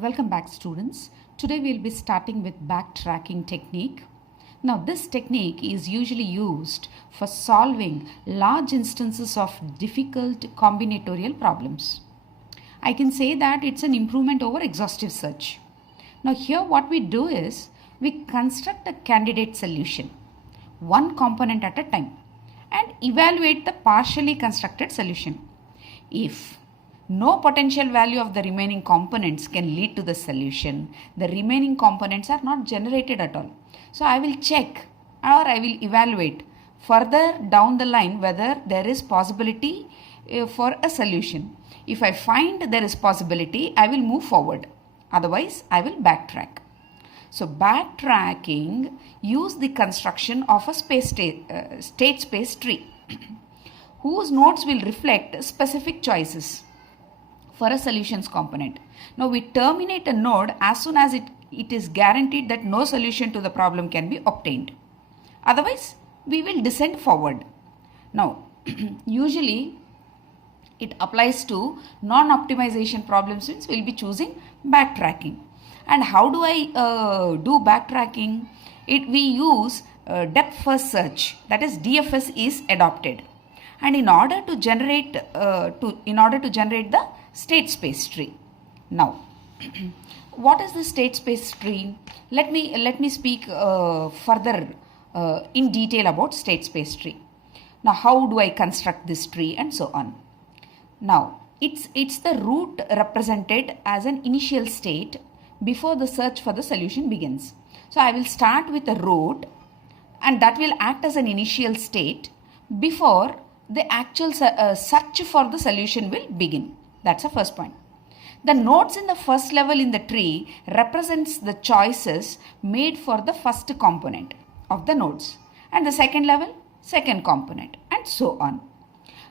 Welcome back, students. Today we'll be starting with backtracking technique. Now this technique is usually used for solving large instances of difficult combinatorial problems. I can say that it's an improvement over exhaustive search. Now here what we do is we construct a candidate solution, one component at a time, and evaluate the partially constructed solution. If no potential value of the remaining components can lead to the solution, the remaining components are not generated at all. So I will check or I will evaluate further down the line whether there is possibility for a solution. If I find there is possibility, I will move forward. Otherwise, I will backtrack. So backtracking use the construction of a state space tree whose nodes will reflect specific choices for a solutions component. Now we terminate a node as soon as it is guaranteed that no solution to the problem can be obtained. Otherwise, we will descend forward. Now, usually it applies to non-optimization problems since we will be choosing backtracking. And how do I do backtracking? We use depth first search, that is DFS is adopted. And in order to generate the state space tree. Now, what is the state space tree? Let me speak further in detail about state space tree. Now, how do I construct this tree and so on? Now, it's the root represented as an initial state before the search for the solution begins. So, I will start with a root and that will act as an initial state before the actual search for the solution will begin. That's the first point. The nodes in the first level in the tree represents the choices made for the first component of the nodes, and the second level, second component, and so on.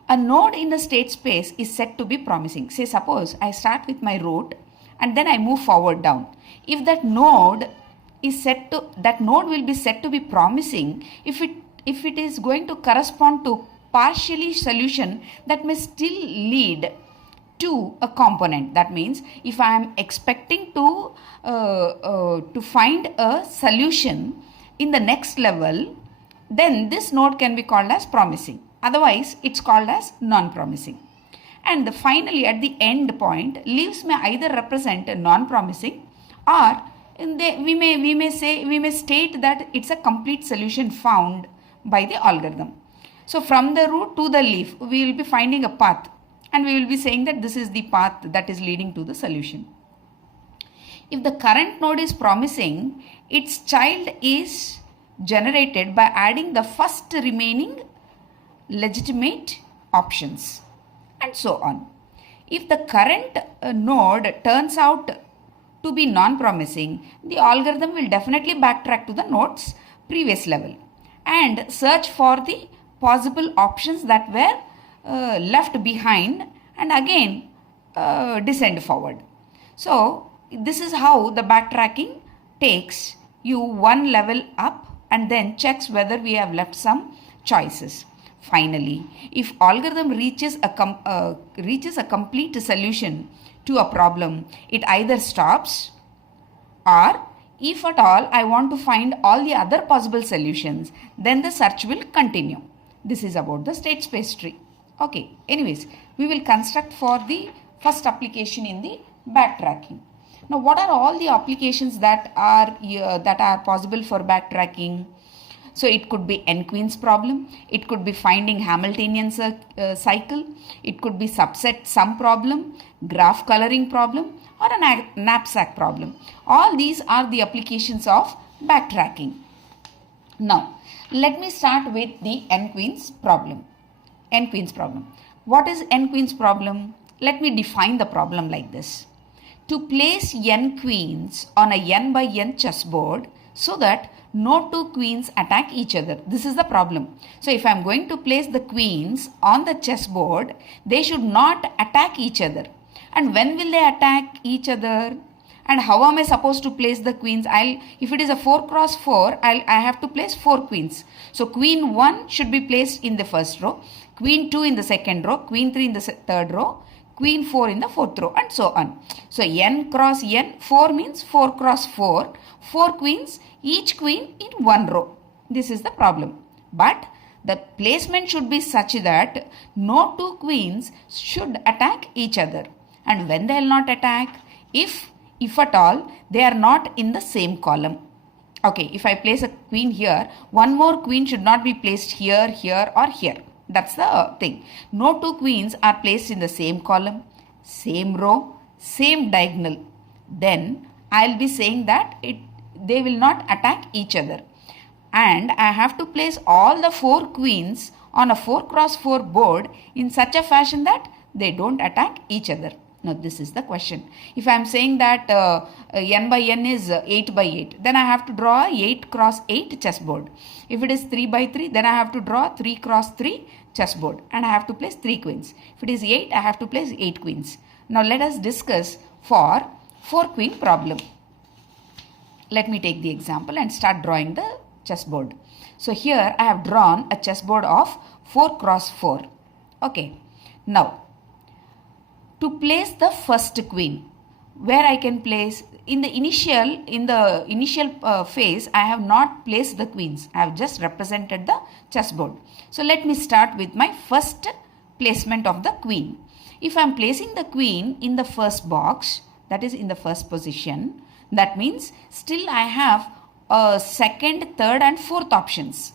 A node in the state space is said to be promising. Say suppose I start with my root and then I move forward down. If that node will be said to be promising if it is going to correspond to partially solution that may still lead to a component. That means if I am expecting to find a solution in the next level, then this node can be called as promising. Otherwise, it's called as non-promising. And finally, at the end point, leaves may either represent a non-promising or we may state that it's a complete solution found by the algorithm. So from the root to the leaf, we will be finding a path and we will be saying that this is the path that is leading to the solution. If the current node is promising, its child is generated by adding the first remaining legitimate options and so on. If the current node turns out to be non-promising, the algorithm will definitely backtrack to the node's previous level and search for the possible options that were left behind and again descend forward. So this is how the backtracking takes you one level up and then checks whether we have left some choices. Finally, if algorithm reaches a complete solution to a problem, it either stops or if at all I want to find all the other possible solutions, then the search will continue. This is about the state space tree. Okay, anyways, we will construct for the first application in the backtracking. Now, what are all the applications that are possible for backtracking? So, it could be n-queens problem, it could be finding Hamiltonian cycle, it could be subset sum problem, graph coloring problem, or a knapsack problem. All these are the applications of backtracking. Now, let me start with the n-queens problem. N-queens problem. What is n-queens problem? Let me define the problem like this. To place n queens on a n by n chessboard so that no two queens attack each other. This is the problem. So if I am going to place the queens on the chessboard, they should not attack each other. And when will they attack each other? And how am I supposed to place the queens? If it is a 4 cross 4, I have to place 4 queens. So queen 1 should be placed in the first row, queen 2 in the second row, queen 3 in the third row, queen 4 in the fourth row, and so on. So n cross n, 4 means 4 cross 4, 4 queens, each queen in one row. This is the problem. But the placement should be such that no two queens should attack each other. And when they will not attack, if at all, they are not in the same column. Okay, if I place a queen here, one more queen should not be placed here, here or here. That's the thing. No two queens are placed in the same column, same row, same diagonal. Then I'll be saying that they will not attack each other. And I have to place all the 4 queens on a 4 cross 4 board in such a fashion that they don't attack each other. Now this is the question. If I am saying that n by n is 8 by 8, then I have to draw a 8 cross 8 chessboard. If it is 3 by 3, then I have to draw 3 cross 3 chessboard and I have to place 3 queens. If it is 8, I have to place 8 queens. Now let us discuss for 4 queen problem. Let me take the example and start drawing the chessboard. So here I have drawn a chessboard of 4 cross 4. Okay. Now to place the first queen, where I can place in the initial phase, I have not placed the queens. I have just represented the chessboard. So let me start with my first placement of the queen. If I am placing the queen in the first box, that is in the first position, that means still I have second, third and fourth options.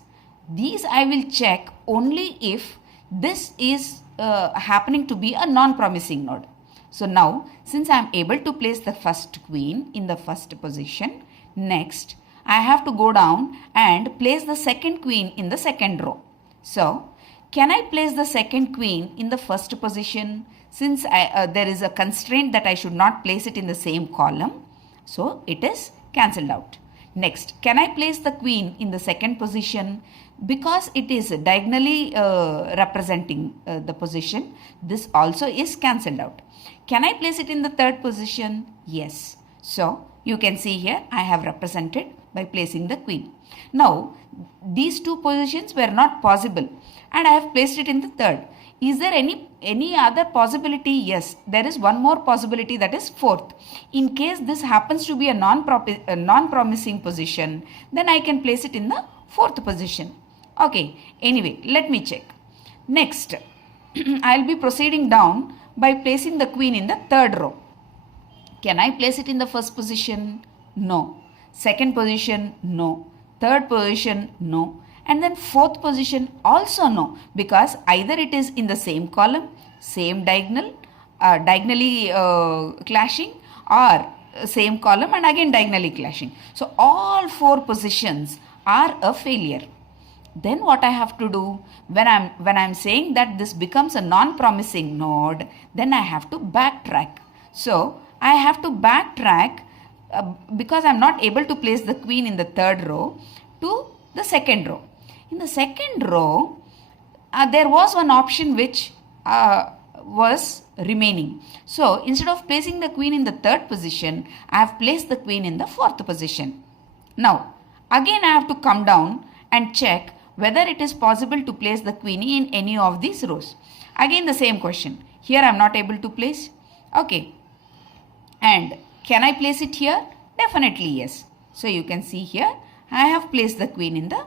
These I will check only if this is happening to be a non-promising node. So now, since I am able to place the first queen in the first position, next I have to go down and place the second queen in the second row. So, can I place the second queen in the first position since there is a constraint that I should not place it in the same column? So, it is cancelled out. Next, can I place the queen in the second position? Because it is diagonally representing the position, this also is cancelled out. Can I place it in the third position? Yes. So, you can see here I have represented by placing the queen. Now, these two positions were not possible and I have placed it in the third. Is there any other possibility? Yes, there is one more possibility, that is fourth. In case this happens to be a non-promising position, then I can place it in the fourth position. Okay, anyway, let me check. Next, I will be proceeding down by placing the queen in the third row. Can I place it in the first position? No. Second position? No. Third position? No. And then fourth position also no, because either it is in the same column, same diagonal, diagonally clashing, or same column and again diagonally clashing. So all 4 positions are a failure. Then what I have to do, when I'm saying that this becomes a non-promising node, then I have to backtrack. So I have to backtrack because I'm not able to place the queen in the third row to the second row. In the second row, there was one option which was remaining. So instead of placing the queen in the third position, I have placed the queen in the fourth position. Now, again I have to come down and check whether it is possible to place the queen in any of these rows. Again the same question. Here I am not able to place. Okay. And can I place it here? Definitely yes. So you can see here I have placed the queen in the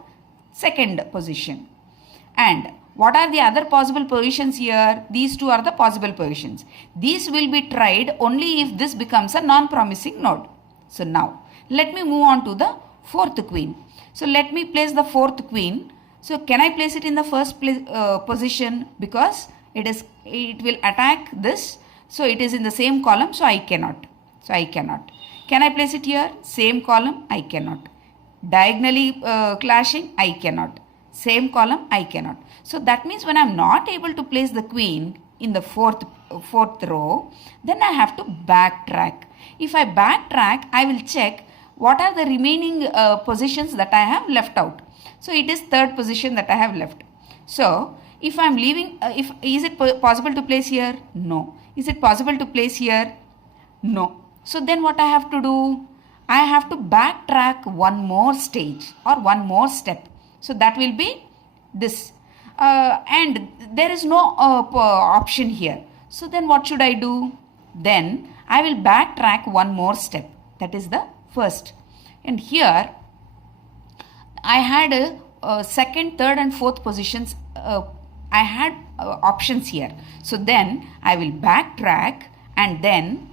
second position. And what are the other possible positions here? These two are the possible positions. These will be tried only if this becomes a non-promising node. So now let me move on to the fourth queen. So let me place the fourth queen. So can I place it in the first position? Because it will attack this. So it is in the same column. So I cannot. Can I place it here? Same column? I cannot. Diagonally clashing? I cannot. Same column? I cannot. So that means when I am not able to place the queen in the fourth row, then I have to backtrack. If I backtrack, I will check what are the remaining positions that I have left out. So it is third position that I have left. So if I am leaving, is it possible to place here? No. Is it possible to place here? No. So then what I have to do? I have to backtrack one more stage or one more step. So that will be this. And there is no option here. So then what should I do? Then I will backtrack one more step. That is the first. And here I had a second, third and fourth positions. I had options here. So then I will backtrack, and then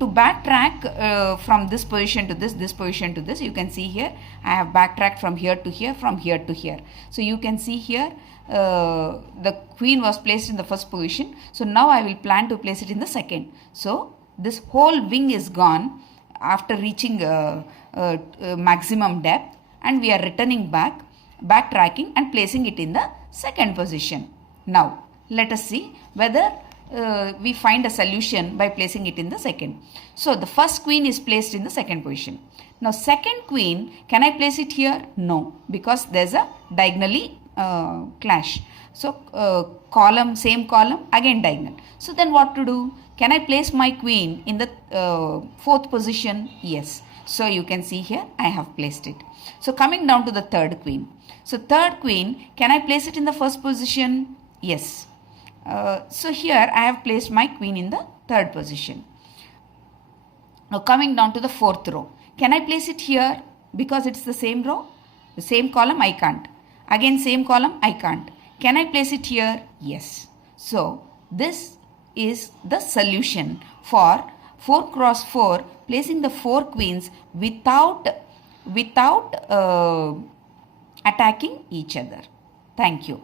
to backtrack from this position to this position to this, you can see here I have backtracked from here to here, from here to here. So you can see here the queen was placed in the first position. So now I will plan to place it in the second. So this whole wing is gone after reaching maximum depth, and we are returning back, backtracking and placing it in the second position. Now let us see whether we find a solution by placing it in the second. So the first queen is placed in the second position. Now second queen, can I place it here? No, because there's a diagonally clash. So column, same column, again diagonal. So then what to do? Can I place my queen in the fourth position? Yes. So you can see here I have placed it. So coming down to the third queen. So third queen, can I place it in the first position? Yes. So here I have placed my queen in the third position. Now coming down to the fourth row. Can I place it here? Because it's the same row, the same column, I can't. Again same column, I can't. Can I place it here? Yes. So this is the solution for 4 cross 4, placing the 4 queens without attacking each other. Thank you.